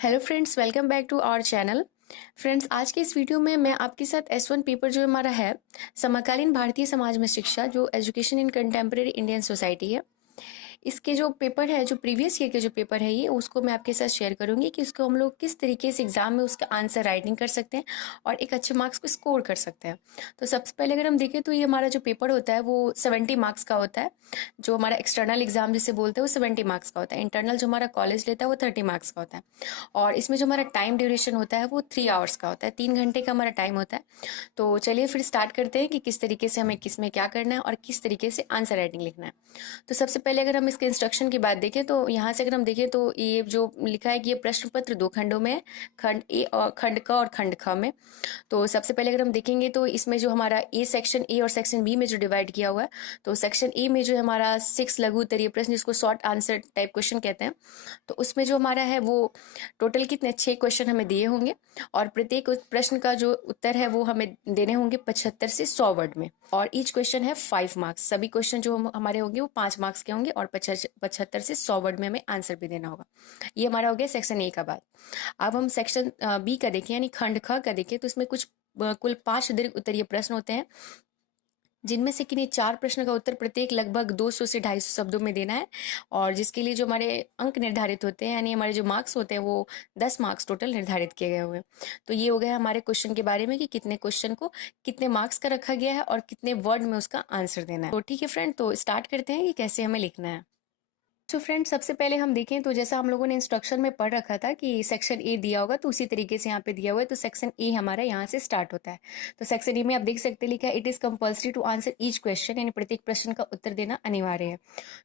Hello friends, welcome back to our channel. Friends, आज के इस वीडियो में मैं आपके साथ S1 पेपर जो हमारा है समकालीन भारतीय समाज में शिक्षा, जो education in contemporary Indian society है, इसके जो पेपर है, जो प्रीवियस ईयर के जो पेपर है, ये उसको मैं आपके साथ शेयर करूंगी कि उसको हम लोग किस तरीके से एग्जाम में उसका आंसर राइटिंग कर सकते हैं और एक अच्छे मार्क्स को स्कोर कर सकते हैं। तो सबसे पहले अगर हम देखें तो ये हमारा जो पेपर होता है वो 70 मार्क्स का होता है। जो हमारा एक्सटर्नल एग्जाम जिसे बोलते हैं वो 70 मार्क्स का होता है। इंटरनल जो हमारा कॉलेज लेता है वो 30 मार्क्स का होता है। और इसमें जो हमारा टाइम ड्यूरेशन होता है वो 3 आवर्स का होता है, 3 घंटे का हमारा टाइम होता है। तो चलिए फिर स्टार्ट करते हैं कि किस तरीके से हमें किस में क्या करना है और किस तरीके से आंसर राइटिंग लिखना है। तो सबसे पहले अगर हम इसके इंस्ट्रक्शन की बात देखें तो यहाँ से अगर हम देखें तो ये जो लिखा है कि ये प्रश्न पत्र 2 खंडों में है, खंड ए और खंड क और खंड ख में। तो सबसे पहले अगर हम देखेंगे तो इसमें जो हमारा ए सेक्शन ए और सेक्शन बी में जो डिवाइड किया हुआ है, तो सेक्शन ए में जो हमारा 6 लघु उत्तरीय प्रश्न, जिसको शॉर्ट आंसर टाइप क्वेश्चन कहते हैं, तो उसमें जो हमारा है वो टोटल कितने 6 क्वेश्चन हमें दिए होंगे और प्रत्येक प्रश्न का जो उत्तर है वो हमें देने होंगे 75 से 100 वर्ड में। और ईच क्वेश्चन है 5 मार्क्स। सभी क्वेश्चन जो हमारे होंगे वो 5 मार्क्स के होंगे और 75 से 100 वर्ड में हमें आंसर भी देना होगा। ये हमारा हो गया सेक्शन ए का बात। अब हम सेक्शन बी का देखें, यानी खंड ख का देखें, तो इसमें कुछ कुल 5 दीर्घ उत्तरीय प्रश्न होते हैं, जिनमें से किन्हीं 4 प्रश्न का उत्तर प्रत्येक लगभग 200 से 250 शब्दों में देना है। और जिसके लिए जो हमारे अंक निर्धारित होते हैं, यानी हमारे जो मार्क्स होते हैं, वो 10 मार्क्स टोटल निर्धारित किए गए हुए हैं। तो ये हो गया हमारे क्वेश्चन के बारे में कि कितने क्वेश्चन को कितने मार्क्स का रखा गया है और कितने वर्ड में उसका आंसर देना है। तो ठीक है फ्रेंड, तो स्टार्ट करते हैं कि कैसे हमें लिखना है। तो फ्रेंड, सबसे पहले हम देखें तो जैसा हम लोगों ने इंस्ट्रक्शन में पढ़ रखा था कि सेक्शन ए दिया होगा, तो उसी तरीके से यहाँ पे दिया हुआ है। तो सेक्शन ए हमारा यहाँ से स्टार्ट होता है। तो सेक्शन ए में आप देख सकते हैं लिखा है, it is compulsory to answer each question, यानी प्रत्येक प्रश्न का उत्तर देना अनिवार्य है।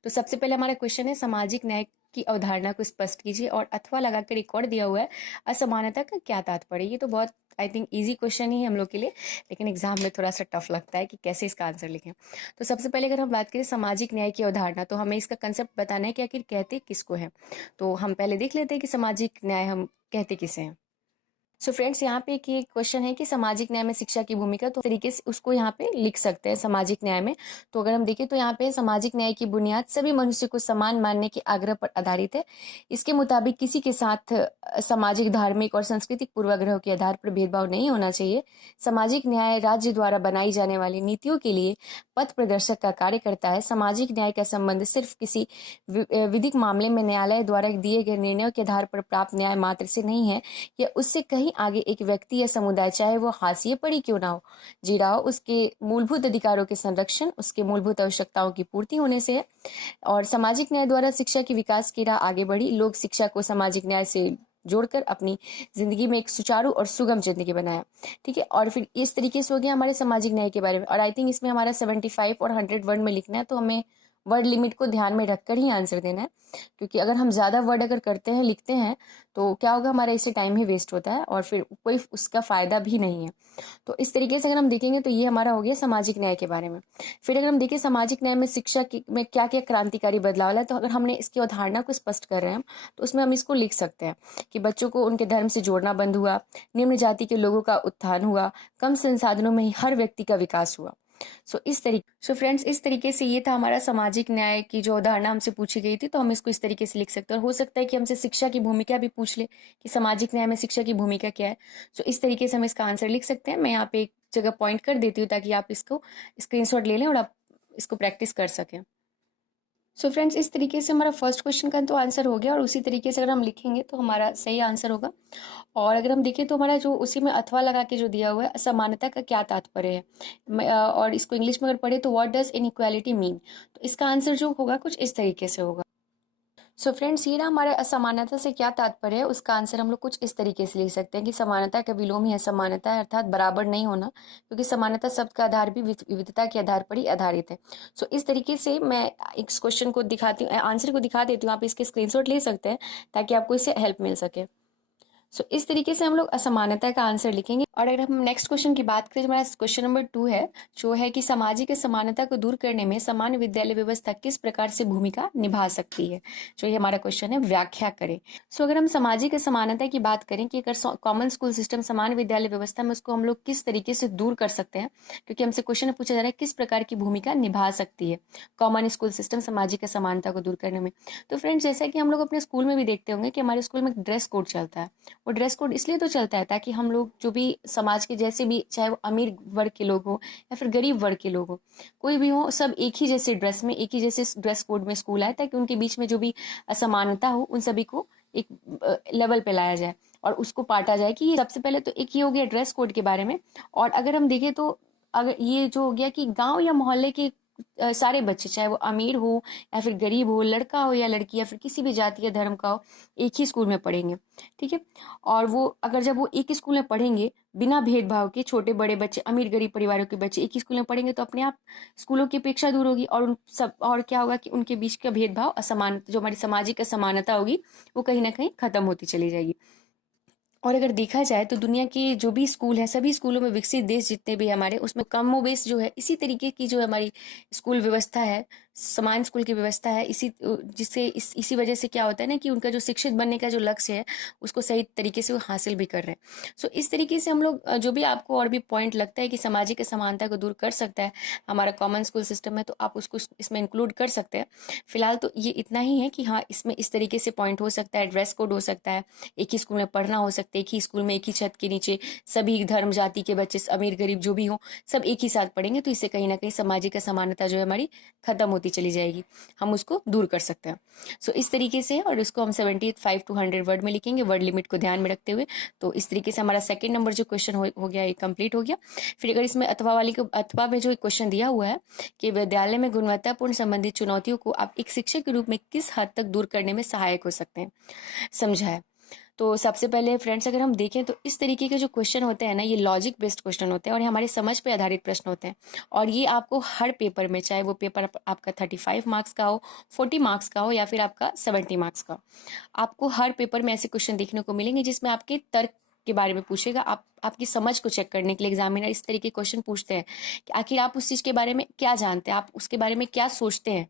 तो सबसे पहले हमारा क्वेश्चन है, सामाजिक न्याय की अवधारणा को स्पष्ट कीजिए। और अथवा लगाकर एक और दिया हुआ है, असमानता का क्या तात्पर्य। ये तो बहुत आई थिंक ईजी क्वेश्चन ही है हम लोग के लिए, लेकिन एग्जाम में थोड़ा सा टफ लगता है कि कैसे इसका आंसर लिखें। तो सबसे पहले अगर हम बात करें सामाजिक न्याय की अवधारणा, तो हमें इसका कंसेप्ट बताना है कि आखिर कहते किसको है। तो हम पहले देख लेते हैं कि सामाजिक न्याय हम कहते किसे हैं। सो फ्रेंड्स, यहाँ पे एक ये क्वेश्चन है कि सामाजिक न्याय में शिक्षा की भूमिका, तो तरीके से उसको यहाँ पे लिख सकते हैं सामाजिक न्याय में। तो अगर हम देखें तो यहाँ पे सामाजिक न्याय की बुनियाद सभी मनुष्य को समान मानने के आग्रह पर आधारित है। इसके मुताबिक किसी के साथ सामाजिक, धार्मिक और सांस्कृतिक पूर्वाग्रह के आधार पर भेदभाव नहीं होना चाहिए। सामाजिक न्याय राज्य द्वारा बनाई जाने वाली नीतियों के लिए पथ प्रदर्शक का कार्य करता है। सामाजिक न्याय का संबंध सिर्फ किसी विधिक मामले में न्यायालय द्वारा दिए गए निर्णयों के आधार पर प्राप्त न्याय मात्र से नहीं है, या उससे कहीं आगे एक व्यक्ति या समुदाय, चाहे वो हाशिए पर ही क्यों ना हो, जी रहा हो, उसके मूलभूत अधिकारों के संरक्षण, उसके मूलभूत आवश्यकताओं की पूर्ति होने से है। और सामाजिक न्याय द्वारा शिक्षा की विकास की राह आगे बढ़ी। लोग शिक्षा को सामाजिक न्याय से जोड़कर अपनी जिंदगी में एक सुचारू और सुगम जिंदगी बनाया। ठीक है, और फिर इस तरीके से हो गया हमारे सामाजिक न्याय के बारे में। और आई थिंक इसमें हमारा 75 और 100 वर्ड में लिखना है, तो हमें वर्ड लिमिट को ध्यान में रखकर ही आंसर देना है, क्योंकि अगर हम ज्यादा वर्ड अगर करते हैं, लिखते हैं, तो क्या होगा, हमारा इससे टाइम ही वेस्ट होता है और फिर कोई उसका फायदा भी नहीं है। तो इस तरीके से अगर हम देखेंगे तो ये हमारा हो गया सामाजिक न्याय के बारे में। फिर अगर हम देखें सामाजिक न्याय में शिक्षा में क्या क्या क्रांतिकारी बदलाव लाया, तो अगर हमने इसकी अवधारणा को स्पष्ट कर रहे हैं तो उसमें हम इसको लिख सकते हैं कि बच्चों को उनके धर्म से जोड़ना बंद हुआ, निम्न जाति के लोगों का उत्थान हुआ, कम संसाधनों में ही हर व्यक्ति का विकास हुआ। सो फ्रेंड्स, इस तरीके से ये था हमारा सामाजिक न्याय की जो अवधारणा हमसे पूछी गई थी, तो हम इसको इस तरीके से लिख सकते हैं। और हो सकता है कि हमसे शिक्षा की भूमिका भी पूछ ले कि सामाजिक न्याय में शिक्षा की भूमिका क्या है। सो इस तरीके से हम इसका आंसर लिख सकते हैं। मैं यहाँ पे एक जगह पॉइंट कर देती हूँ ताकि आप इसको स्क्रीनशॉट ले लें और आप इसको प्रैक्टिस कर सकें। सो फ्रेंड्स, इस तरीके से हमारा फर्स्ट क्वेश्चन का तो आंसर हो गया, और उसी तरीके से अगर हम लिखेंगे तो हमारा सही आंसर होगा। और अगर हम देखें तो हमारा जो उसी में अथवा लगा के जो दिया हुआ है, असमानता का क्या तात्पर्य है, और इसको इंग्लिश में अगर पढ़े तो व्हाट डज इनइक्वालिटी मीन, तो इसका आंसर जो होगा कुछ इस तरीके से होगा। सो फ्रेंड्स, ये ना हमारे असमानता से क्या तात्पर्य है, उसका आंसर हम लोग कुछ इस तरीके से लिख सकते हैं कि समानता का विलोम ही असमानता है, अर्थात बराबर नहीं होना, क्योंकि समानता शब्द का आधार भी विविधता के आधार पर ही आधारित है। सो इस तरीके से मैं इस क्वेश्चन को दिखाती हूँ, आंसर को दिखा देती हूँ, आप इसके स्क्रीनशॉट ले सकते हैं ताकि आपको इससे हेल्प मिल सके। इस तरीके से हम लोग असमानता का आंसर लिखेंगे। और अगर हम नेक्स्ट क्वेश्चन की बात करें, हमारा क्वेश्चन नंबर 2 है, जो है कि सामाजिक असमानता को दूर करने में समान विद्यालय व्यवस्था किस प्रकार से भूमिका निभा सकती है। जो ये हमारा क्वेश्चन है, व्याख्या करें। अगर हम सामाजिक असमानता की बात करें कि अगर कॉमन स्कूल सिस्टम समान विद्यालय व्यवस्था में उसको हम लोग किस तरीके से दूर कर सकते हैं, क्योंकि हमसे क्वेश्चन पूछा जा रहा है किस प्रकार की भूमिका निभा सकती है कॉमन स्कूल सिस्टम सामाजिक असमानता को दूर करने में। तो फ्रेंड्स, जैसा कि हम लोग अपने स्कूल में भी देखते होंगे कि हमारे स्कूल में एक ड्रेस कोड चलता है। वो ड्रेस कोड इसलिए तो चलता है ताकि हम लोग जो भी समाज के जैसे भी, चाहे वो अमीर वर्ग के लोग हो या फिर गरीब वर्ग के लोग हो, कोई भी हो, सब एक ही जैसे ड्रेस में, एक ही जैसे ड्रेस कोड में स्कूल आए, ताकि उनके बीच में जो भी असमानता हो उन सभी को एक लेवल पे लाया जाए और उसको पाटा जाए। कि सबसे पहले तो एक ये हो गया ड्रेस कोड के बारे में। और अगर हम देखें तो अगर ये जो हो गया कि गांव या मोहल्ले के सारे बच्चे, चाहे वो अमीर हो या फिर गरीब हो, लड़का हो या लड़की या फिर किसी भी जाति या धर्म का हो, एक ही स्कूल में पढ़ेंगे। ठीक है। और वो अगर जब वो एक ही स्कूल में पढ़ेंगे बिना भेदभाव के, छोटे बड़े बच्चे, अमीर गरीब परिवारों के बच्चे एक ही स्कूल में पढ़ेंगे, तो अपने आप स्कूलों की अपेक्षा दूर होगी और उन सब, और क्या होगा कि उनके बीच का भेदभाव, असमान, जो हमारी सामाजिक असमानता होगी, वो कहीं ना कहीं खत्म होती चली जाएगी। और अगर देखा जाए तो दुनिया के जो भी स्कूल है, सभी स्कूलों में, विकसित देश जितने भी हमारे, उसमें कम बेस जो है इसी तरीके की जो हमारी स्कूल व्यवस्था है, समान स्कूल की व्यवस्था है। जिससे इसी वजह से क्या होता है ना कि उनका जो शिक्षित बनने का जो लक्ष्य है उसको सही तरीके से वो हासिल भी कर रहे हैं। इस तरीके से हम लोग जो भी आपको और भी पॉइंट लगता है कि सामाजिक असमानता को दूर कर सकता है हमारा कॉमन स्कूल सिस्टम है, तो आप उसको इसमें इंक्लूड कर सकते हैं। फिलहाल तो ये इतना ही है कि हाँ, इसमें इस तरीके से पॉइंट हो सकता है, ड्रेस कोड हो सकता है, एक ही स्कूल में पढ़ना हो सकता है, एक ही स्कूल में एक ही छत के नीचे सभी धर्म जाति के बच्चे, अमीर गरीब जो भी हो, सब एक ही साथ पढ़ेंगे, तो इससे कहीं ना कहीं सामाजिक असमानता जो है हमारी खत्म होती चली जाएगी, हम उसको दूर कर सकते हैं। इस तरीके से, और इसको हम 75 to 100 वर्ड में लिखेंगे, वर्ड लिमिट को ध्यान में रखते हुए। तो इस तरीके से हमारा सेकंड नंबर जो क्वेश्चन हो गया, ये कंप्लीट हो गया। फिर अगर इसमें अथवा में जो एक क्वेश्चन दिया हुआ है कि विद्यालय में गुणवत्तापूर्ण संबंधित चुनौतियों को आप एक शिक्षक के रूप में किस हद तक दूर करने में सहायक हो सकते हैं, समझा है। तो सबसे पहले फ्रेंड्स, अगर हम देखें तो इस तरीके के जो क्वेश्चन होते हैं ना, ये लॉजिक बेस्ड क्वेश्चन होते हैं और ये हमारी समझ पे आधारित प्रश्न होते हैं। और ये आपको हर पेपर में, चाहे वो पेपर आपका 35 मार्क्स का हो, 40 मार्क्स का हो या फिर आपका 70 मार्क्स का, आपको हर पेपर में ऐसे क्वेश्चन देखने को मिलेंगे जिसमें आपके तर्क के बारे में पूछेगा। आपकी समझ को चेक करने के लिए एग्जामिनर इस तरीके के क्वेश्चन पूछते हैं कि आखिर आप उस चीज़ के बारे में क्या जानते हैं, आप उसके बारे में क्या सोचते हैं।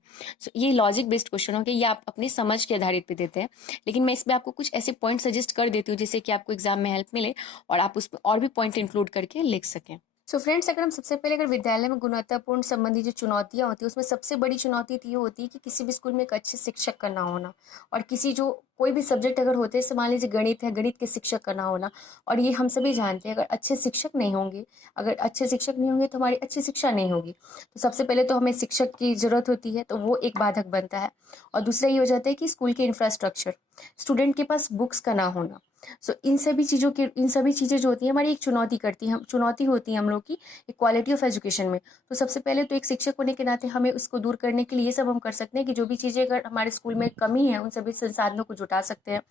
ये लॉजिक बेस्ड क्वेश्चन हो गए, ये आप अपनी समझ के आधारित पे देते हैं। लेकिन मैं इसमें आपको कुछ ऐसे पॉइंट सजेस्ट कर देती हूँ जिससे कि आपको एग्जाम में हेल्प मिले और आप उसमें और भी पॉइंट इंक्लूड करके लिख सकें। फ्रेंड्स, अगर हम सबसे पहले अगर विद्यालय में गुणवत्तापूर्ण संबंधी जो चुनौतियां होती है, उसमें सबसे बड़ी चुनौती तो ये होती है कि किसी भी स्कूल में एक अच्छे शिक्षक का ना होना। और कोई भी सब्जेक्ट अगर होते हैं, मान लीजिए गणित है, गणित के शिक्षक का ना होना। और ये हम सभी जानते हैं, अगर अच्छे शिक्षक नहीं होंगे, तो हमारी अच्छी शिक्षा नहीं होगी। तो सबसे पहले तो हमें शिक्षक की जरूरत होती है, तो वो एक बाधक बनता है। और दूसरा ये हो जाता है कि स्कूल के इंफ्रास्ट्रक्चर, स्टूडेंट के पास बुक्स का ना होना। इन सभी चीज़ें जो होती हैं हमारी एक चुनौती होती है हम लोग की क्वालिटी ऑफ एजुकेशन में। तो सबसे पहले तो एक शिक्षक होने के नाते हमें उसको दूर करने के लिए ये सब हम कर सकते हैं कि जो भी चीज़ें अगर हमारे स्कूल में कमी है, उन सभी संसाधनों को जुटा सकते हैं।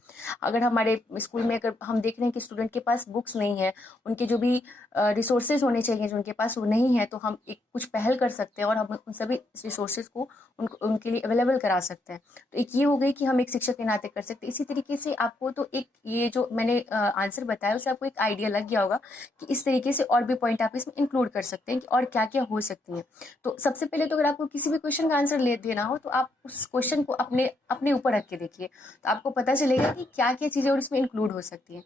अगर हमारे स्कूल में अगर हम देख रहे हैं कि स्टूडेंट के पास बुक्स नहीं है, उनके जो भी रिसोर्सेज होने चाहिए जो उनके पास वो नहीं है, तो हम एक कुछ पहल कर सकते हैं और हम उन सभी रिसोर्सेज को उनके लिए अवेलेबल करा सकते हैं। तो एक ये हो गई कि हम एक शिक्षक के नाते कर सकते हैं। इसी तरीके से आपको तो एक ये जो मैंने आंसर बताया उससे आपको एक आइडिया लग गया होगा कि इस तरीके से और भी पॉइंट आप इसमें इंक्लूड कर सकते हैं कि और क्या क्या हो सकती हैं। तो सबसे पहले तो अगर आपको किसी भी क्वेश्चन का आंसर ले देना हो, तो आप उस क्वेश्चन को अपने ऊपर रख के देखिए, तो आपको पता चलेगा कि क्या क्या चीज़ें और इसमें इंक्लूड हो सकती हैं।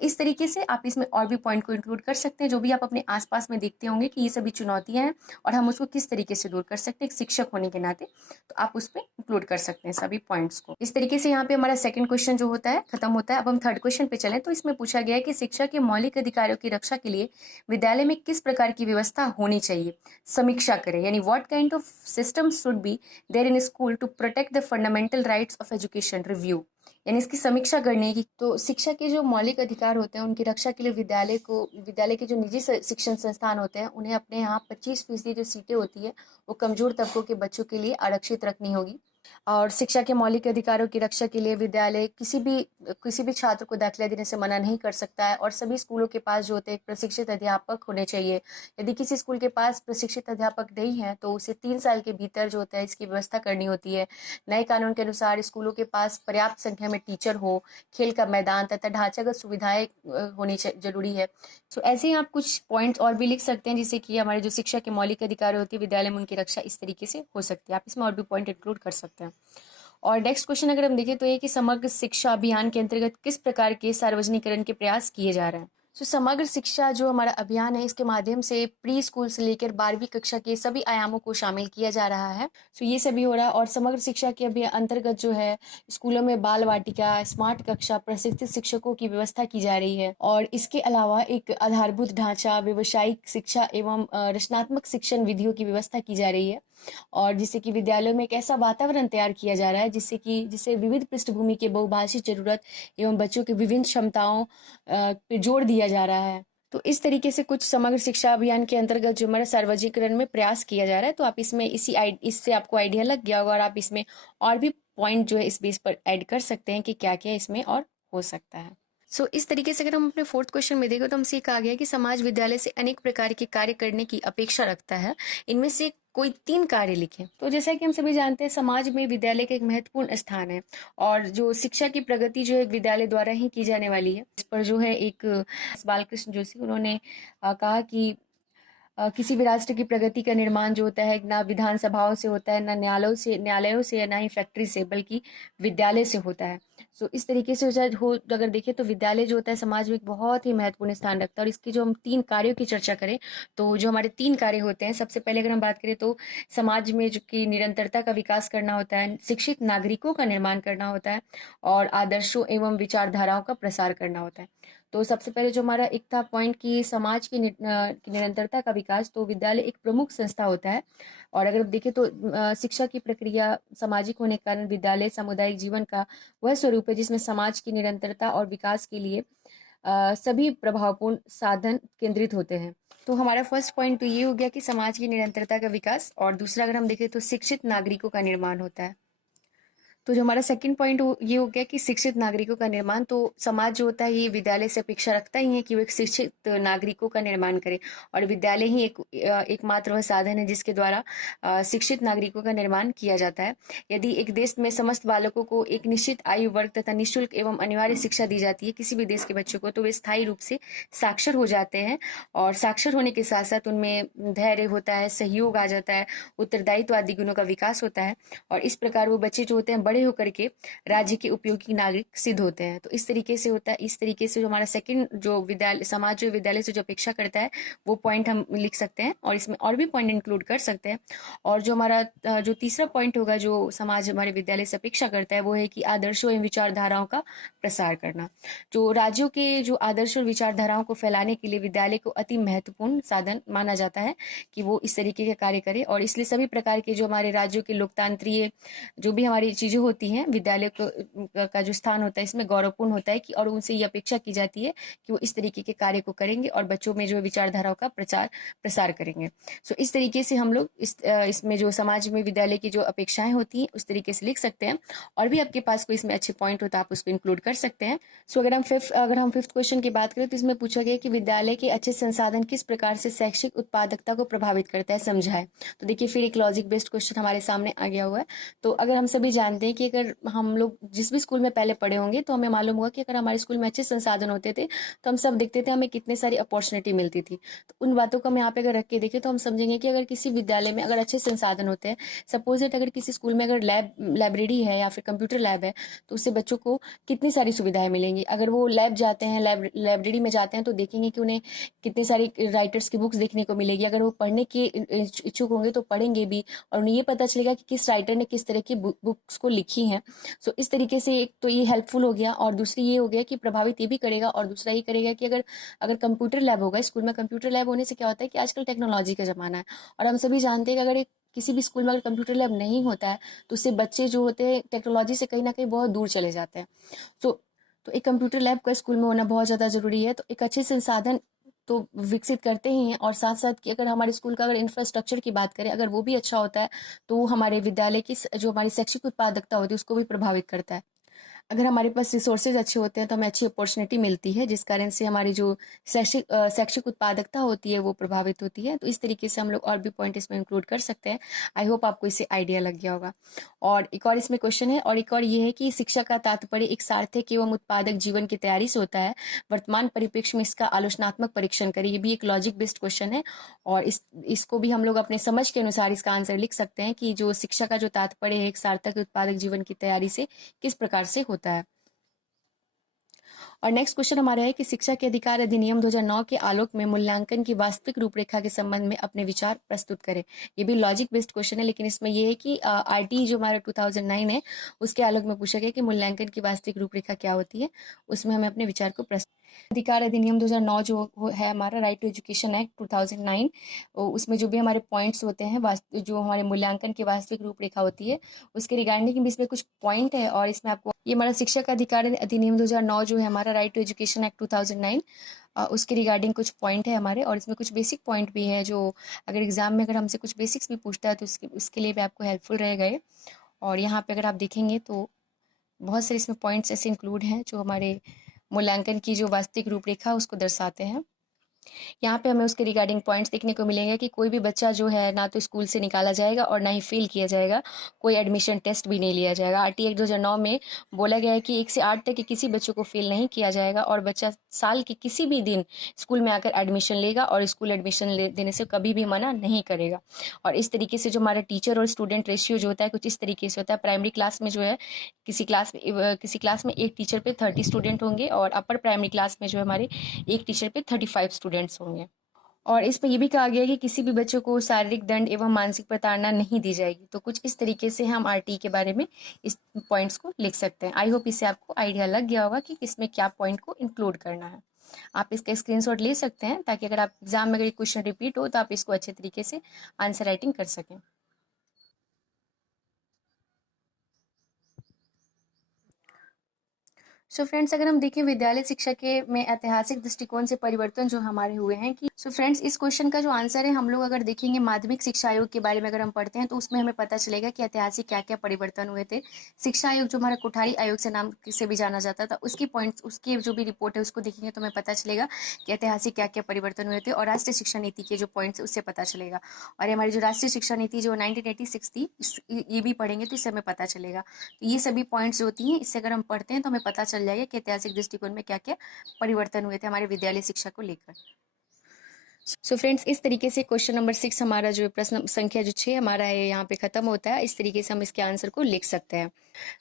इस तरीके से आप इसमें और भी पॉइंट को इंक्लूड कर सकते हैं, जो भी आप अपने आसपास में देखते होंगे कि ये सभी चुनौतियां हैं और हम उसको किस तरीके से दूर कर सकते हैं एक शिक्षक होने के नाते। तो आप उसमें इंक्लूड कर सकते हैं सभी पॉइंट्स को। इस तरीके से यहाँ पे हमारा सेकंड क्वेश्चन जो होता है खत्म होता है। अब हम थर्ड क्वेश्चन पे चलें, तो इसमें पूछा गया है कि शिक्षा के मौलिक अधिकारों की रक्षा के लिए विद्यालय में किस प्रकार की व्यवस्था होनी चाहिए, समीक्षा करें। यानी what kind of system should be there in school to protect the fundamental rights of education, review. यानी इसकी समीक्षा करने की। तो शिक्षा के जो मौलिक अधिकार होते हैं उनकी रक्षा के लिए विद्यालय के जो निजी शिक्षण संस्थान होते हैं उन्हें अपने यहाँ 25% जो सीटें होती है वो कमजोर तबकों के बच्चों के लिए आरक्षित रखनी होगी। और शिक्षा के मौलिक अधिकारों की रक्षा के लिए विद्यालय किसी भी छात्र को दाखिला देने से मना नहीं कर सकता है और सभी स्कूलों के पास जो होते हैं एक प्रशिक्षित अध्यापक होने चाहिए। यदि किसी स्कूल के पास प्रशिक्षित अध्यापक नहीं है तो उसे 3 साल के भीतर जो होता है इसकी व्यवस्था करनी होती है। नए कानून के अनुसार स्कूलों के पास पर्याप्त संख्या में टीचर हो, खेल का मैदान तथा ढांचागत सुविधाएं होनी जरूरी है। तो ऐसे ही आप कुछ पॉइंट्स और भी लिख सकते हैं जिससे कि हमारे जो शिक्षा के मौलिक अधिकार होती है विद्यालय में उनकी रक्षा इस तरीके से हो सकती है। आप इसमें और भी पॉइंट इंक्लूड कर सकते हैं। और नेक्स्ट क्वेश्चन अगर हम देखें तो ये कि समग्र शिक्षा अभियान के अंतर्गत किस प्रकार के सार्वजनिकरण के प्रयास किए जा रहे हैं। समग्र शिक्षा जो हमारा अभियान है इसके माध्यम से प्री स्कूल से लेकर 12वीं कक्षा के सभी आयामों को शामिल किया जा रहा है। ये सभी हो रहा है और समग्र शिक्षा के अंतर्गत जो है स्कूलों में बाल वाटिका, स्मार्ट कक्षा, प्रशिक्षित शिक्षकों की व्यवस्था की जा रही है और इसके अलावा एक आधारभूत ढांचा, व्यवसायिक शिक्षा एवं रचनात्मक शिक्षण विधियों की व्यवस्था की जा रही है और जिससे कि विद्यालयों में एक ऐसा वातावरण तैयार किया जा रहा है जिससे विविध पृष्ठभूमि के बहुभाषी जरूरत एवं बच्चों की विभिन्न क्षमताओं पे जोर दिया जा रहा है। तो इस तरीके से कुछ समग्र शिक्षा अभियान के अंतर्गत जो हमारा सार्वजनिकरण में प्रयास किया जा रहा है। तो आप इसमें इससे आपको आइडिया लग गया होगा और आप इसमें और भी पॉइंट जो है इस बेस पर ऐड कर सकते हैं कि क्या क्या इसमें और हो सकता है। इस तरीके से अगर हम अपने फोर्थ क्वेश्चन में देखें तो हमसे कहा गया कि समाज विद्यालय से अनेक प्रकार के कार्य करने की अपेक्षा रखता है, इनमें से कोई 3 कार्य लिखें। तो जैसा कि हम सभी जानते हैं समाज में विद्यालय का एक महत्वपूर्ण स्थान है और जो शिक्षा की प्रगति जो है विद्यालय द्वारा ही की जाने वाली है। इस पर जो है एक बालकृष्ण जोशी उन्होंने कहा कि किसी भी राष्ट्र की प्रगति का निर्माण जो होता है ना विधानसभाओं से होता है, ना न्यायालयों से, ना ही फैक्ट्री से, बल्कि विद्यालय से होता है। इस तरीके से अगर देखें तो विद्यालय जो होता है समाज में एक बहुत ही महत्वपूर्ण स्थान रखता है और इसकी जो हम 3 कार्यों की चर्चा करें तो जो हमारे 3 कार्य होते हैं, सबसे पहले अगर हम बात करें तो समाज में जो की निरंतरता का विकास करना होता है, शिक्षित नागरिकों का निर्माण करना होता है और आदर्शों एवं विचारधाराओं का प्रसार करना होता है। तो सबसे पहले जो हमारा एक था पॉइंट की समाज की निरंतरता का विकास, तो विद्यालय एक प्रमुख संस्था होता है और अगर देखें तो शिक्षा की प्रक्रिया सामाजिक होने के कारण विद्यालय सामुदायिक जीवन का वह स्वरूप है जिसमें समाज की निरंतरता और विकास के लिए सभी प्रभावपूर्ण साधन केंद्रित होते हैं। तो हमारा फर्स्ट पॉइंट तो ये हो गया कि समाज की निरंतरता का विकास और दूसरा अगर हम देखें तो शिक्षित नागरिकों का निर्माण होता है। तो जो हमारा सेकंड पॉइंट ये हो गया कि शिक्षित नागरिकों का निर्माण, तो समाज जो होता है ये विद्यालय से अपेक्षा रखता ही है कि वो एक शिक्षित नागरिकों का निर्माण करे और विद्यालय ही एकमात्र वह साधन है जिसके द्वारा शिक्षित नागरिकों का निर्माण किया जाता है। यदि एक देश में समस्त बालकों को एक निश्चित आयु वर्ग तथा निःशुल्क एवं अनिवार्य शिक्षा दी जाती है किसी भी देश के बच्चों को, तो वे स्थायी रूप से साक्षर हो जाते हैं और साक्षर होने के साथ साथ उनमें धैर्य होता है, सहयोग आ जाता है, उत्तरदायित्व आदि गुणों का विकास होता है और इस प्रकार वो बच्चे जो होते हैं बड़े होकर के राज्य के उपयोगी नागरिक सिद्ध होते हैं। तो इस तरीके से होता है। इस तरीके से जो हमारा सेकंड जो विद्यालय समाज जो विद्यालय से जो अपेक्षा करता है वो पॉइंट हम लिख सकते हैं और इसमें और भी पॉइंट इंक्लूड कर सकते हैं। और जो हमारा जो तीसरा पॉइंट होगा जो समाज हमारे विद्यालय से अपेक्षा करता है वो है कि आदर्शों एवं विचारधाराओं का प्रसार करना। जो राज्यों के जो आदर्श और विचारधाराओं को फैलाने के लिए विद्यालय को अति महत्वपूर्ण साधन माना जाता है कि वो इस तरीके के कार्य करे और इसलिए सभी प्रकार के जो हमारे राज्यों के लोकतांत्रिक जो भी हमारी चीजें होती हैं विद्यालय का जो स्थान होता है इसमें गौरवपूर्ण होता है कि और उनसे ये अपेक्षा की जाती है कि वो इस तरीके के कार्य को करेंगे और बच्चों में जो विचारधाराओं का प्रसार करेंगे। इस तरीके से हम लोग इसमें जो समाज में विद्यालय की जो अपेक्षाएं होती हैं उस तरीके से लिख सकते हैं और भी आपके पास कोई इसमें अच्छे पॉइंट हो तो आप उसको इंक्लूड कर सकते हैं। अगर हम फिफ्थ क्वेश्चन की बात करें तो इसमें पूछा गया कि विद्यालय के अच्छे संसाधन किस प्रकार से शैक्षिक उत्पादकता को प्रभावित करता है, समझाएं। तो देखिए फिर एक लॉजिक बेस्ड क्वेश्चन हमारे सामने आ गया हुआ है। तो अगर हम सभी जानते हैं कि अगर हम लोग जिस भी स्कूल में पहले पढ़े होंगे तो हमें मालूम होगा कि अगर हमारे स्कूल में अच्छे संसाधन होते थे तो हम सब देखते थे हमें कितनी सारी अपॉर्चुनिटी मिलती थी। तो उन बातों को हम यहाँ पे अगर रख के देखें तो हम समझेंगे कि अगर किसी विद्यालय में अगर अच्छे संसाधन होते हैं, सपोज इट अगर किसी स्कूल में अगर लाइब्रेरी है या फिर कंप्यूटर लैब है तो उससे बच्चों को कितनी सारी सुविधाएं मिलेंगी। अगर वो लैब जाते हैं लाइब्रेरी में जाते हैं तो देखेंगे कि उन्हें कितनी सारी राइटर्स की बुक्स देखने को मिलेगी। अगर वो पढ़ने के इच्छुक होंगे तो पढ़ेंगे भी और उन्हें ये पता चलेगा कि किस राइटर ने किस तरह की बुक्स को लिखी हैं। इस तरीके से एक तो ये हेल्पफुल हो गया और दूसरी ये हो गया कि प्रभावित ये भी करेगा और दूसरा ये करेगा कि अगर कंप्यूटर लैब होगा स्कूल में, कंप्यूटर लैब होने से क्या होता है कि आजकल टेक्नोलॉजी का जमाना है और हम सभी जानते हैं कि अगर किसी भी स्कूल में अगर कंप्यूटर लैब नहीं होता है तो उससे बच्चे जो होते हैं टेक्नोलॉजी से कहीं ना कहीं बहुत दूर चले जाते हैं। तो एक कंप्यूटर लैब का स्कूल में होना बहुत ज़्यादा ज़रूरी है। तो एक अच्छे संसाधन तो विकसित करते ही हैं, और साथ साथ कि अगर हमारे स्कूल का अगर इंफ्रास्ट्रक्चर की बात करें, अगर वो भी अच्छा होता है तो वो हमारे विद्यालय की जो हमारी शैक्षिक उत्पादकता होती है उसको भी प्रभावित करता है। अगर हमारे पास रिसोर्सेज अच्छे होते हैं तो हमें अच्छी अपॉर्चुनिटी मिलती है, जिस कारण से हमारी जो शैक्षिक उत्पादकता होती है वो प्रभावित होती है। तो इस तरीके से हम लोग और भी पॉइंट इसमें इंक्लूड कर सकते हैं। आई होप आपको इससे आइडिया लग गया होगा। और एक और इसमें क्वेश्चन है, और एक और ये है कि शिक्षा का तात्पर्य एक सार्थक एवं उत्पादक जीवन की तैयारी से होता है। वर्तमान परिप्रेक्ष्य में इसका आलोचनात्मक परीक्षण करें। ये भी एक लॉजिक बेस्ड क्वेश्चन है, और इसको भी हम लोग अपने समझ के अनुसार इसका आंसर लिख सकते हैं कि जो शिक्षा का जो तात्पर्य है एक सार्थक उत्पादक जीवन की तैयारी से किस प्रकार से होता है। और नेक्स्ट क्वेश्चन हमारा है कि शिक्षा के अधिकार अधिनियम 2009 के आलोक में मूल्यांकन की वास्तविक रूपरेखा के संबंध में अपने विचार प्रस्तुत करें। ये भी लॉजिक बेस्ड क्वेश्चन है, लेकिन इसमें ये है कि आरटी जो हमारा 2009 है उसके आलोक में पूछा गया कि मूल्यांकन की वास्तविक रूपरेखा क्या होती है, उसमें हमें अपने विचार को प्रस्तुत। अधिकार अधिनियम 2009 जो है हमारा राइट टू एजुकेशन एक्ट 2009, उसमें जो भी हमारे पॉइंट्स होते हैं, जो हमारे मूल्यांकन की वास्तविक रूपरेखा होती है उसके रिगार्डिंग भी इसमें कुछ पॉइंट है। और इसमें आपको ये हमारा शिक्षा का अधिकार अधिनियम 2009 जो है हमारा राइट टू एजुकेशन एक्ट 2009, उसके रिगार्डिंग कुछ पॉइंट है हमारे, और इसमें कुछ बेसिक पॉइंट भी है जो अगर एग्जाम में अगर हमसे कुछ बेसिक्स भी पूछता है तो उसके लिए भी आपको हेल्पफुल रहेगा ये। और यहाँ पे अगर आप देखेंगे तो बहुत सारे इसमें पॉइंट्स ऐसे इंक्लूड हैं जो हमारे मूल्यांकन की जो वास्तविक रूपरेखा उसको दर्शाते हैं। यहाँ पे हमें उसके रिगार्डिंग पॉइंट्स देखने को मिलेंगे कि कोई भी बच्चा जो है ना तो स्कूल से निकाला जाएगा और ना ही फेल किया जाएगा, कोई एडमिशन टेस्ट भी नहीं लिया जाएगा। आरटी एक्ट 2009 में बोला गया है कि 1 से 8 तक के किसी बच्चों को फेल नहीं किया जाएगा, और बच्चा साल के किसी भी दिन स्कूल में आकर एडमिशन लेगा और स्कूल एडमिशन देने से कभी भी मना नहीं करेगा। और इस तरीके से जो हमारा टीचर और स्टूडेंट रेशियो जो होता है कुछ इस तरीके से होता है। प्राइमरी क्लास में जो है किसी क्लास में एक टीचर पे 30 स्टूडेंट होंगे, और अपर प्राइमरी क्लास में जो है हमारे एक टीचर पे 35 स्टूडेंट्स होंगे। और इसमें ये भी कहा गया है कि किसी भी बच्चों को शारीरिक दंड एवं मानसिक प्रताड़ना नहीं दी जाएगी। तो कुछ इस तरीके से हम आरटी के बारे में इस पॉइंट्स को लिख सकते हैं। आई होप इससे आपको आइडिया लग गया होगा कि किसमें क्या पॉइंट को इंक्लूड करना है। आप इसका स्क्रीनशॉट ले सकते हैं ताकि अगर आप एग्जाम में अगर क्वेश्चन रिपीट हो तो आप इसको अच्छे तरीके से आंसर राइटिंग कर सकें। सो फ्रेंड्स, अगर हम देखें विद्यालय शिक्षा के में ऐतिहासिक दृष्टिकोण से परिवर्तन जो हमारे हुए हैं कि फ्रेंड्स, इस क्वेश्चन का जो आंसर है हम लोग अगर देखेंगे माध्यमिक शिक्षा आयोग के बारे में अगर हम पढ़ते हैं तो उसमें हमें पता चलेगा कि ऐतिहासिक क्या क्या परिवर्तन हुए थे। शिक्षा आयोग जो हमारा कोठारी आयोग से नाम से भी जाना जाता था, उसकी पॉइंट्स उसकी जो भी रिपोर्ट है उसको देखेंगे तो हमें पता चलेगा कि ऐतिहासिक क्या क्या परिवर्तन हुए थे, और राष्ट्रीय शिक्षा नीति के जो पॉइंट्स उससे पता चलेगा। और हमारी जो राष्ट्रीय शिक्षा नीति जो 1986 थी ये भी पढ़ेंगे तो इससे हमें पता चलेगा। तो ये सभी पॉइंट्स जो होती हैं इससे अगर हम पढ़ते हैं तो हमें पता चल जाएगा कि ऐतिहासिक दृष्टिकोण में क्या क्या परिवर्तन हुए थे हमारे विद्यालय शिक्षा को लेकर। सो फ्रेंड्स, इस तरीके से क्वेश्चन नंबर 6 हमारा जो प्रश्न संख्या जो 6 हमारा है यहाँ पे खत्म होता है। इस तरीके से हम इसके आंसर को लिख सकते हैं।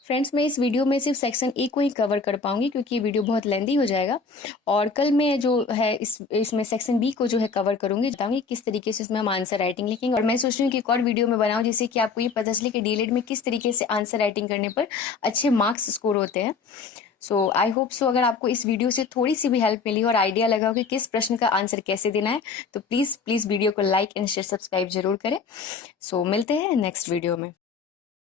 फ्रेंड्स, मैं इस वीडियो में सिर्फ सेक्शन ए को ही कवर कर पाऊंगी क्योंकि ये वीडियो बहुत लेंदी हो जाएगा, और कल मैं जो है इसमें सेक्शन बी को जो है कवर करूंगी, बताऊंगी किस तरीके से इसमें हम आंसर राइटिंग लिखेंगे। और मैं सोच रही हूँ कि एक और वीडियो में बनाऊँ जिससे कि आपको ये पता चले कि डीएलएड में किस तरीके से आंसर राइटिंग करने पर अच्छे मार्क्स स्कोर होते हैं। सो आई होप सो अगर आपको इस वीडियो से थोड़ी सी भी हेल्प मिली और आइडिया लगा हो कि किस प्रश्न का आंसर कैसे देना है, तो प्लीज़ वीडियो को लाइक एंड शेयर सब्सक्राइब जरूर करें। सो मिलते हैं नेक्स्ट वीडियो में।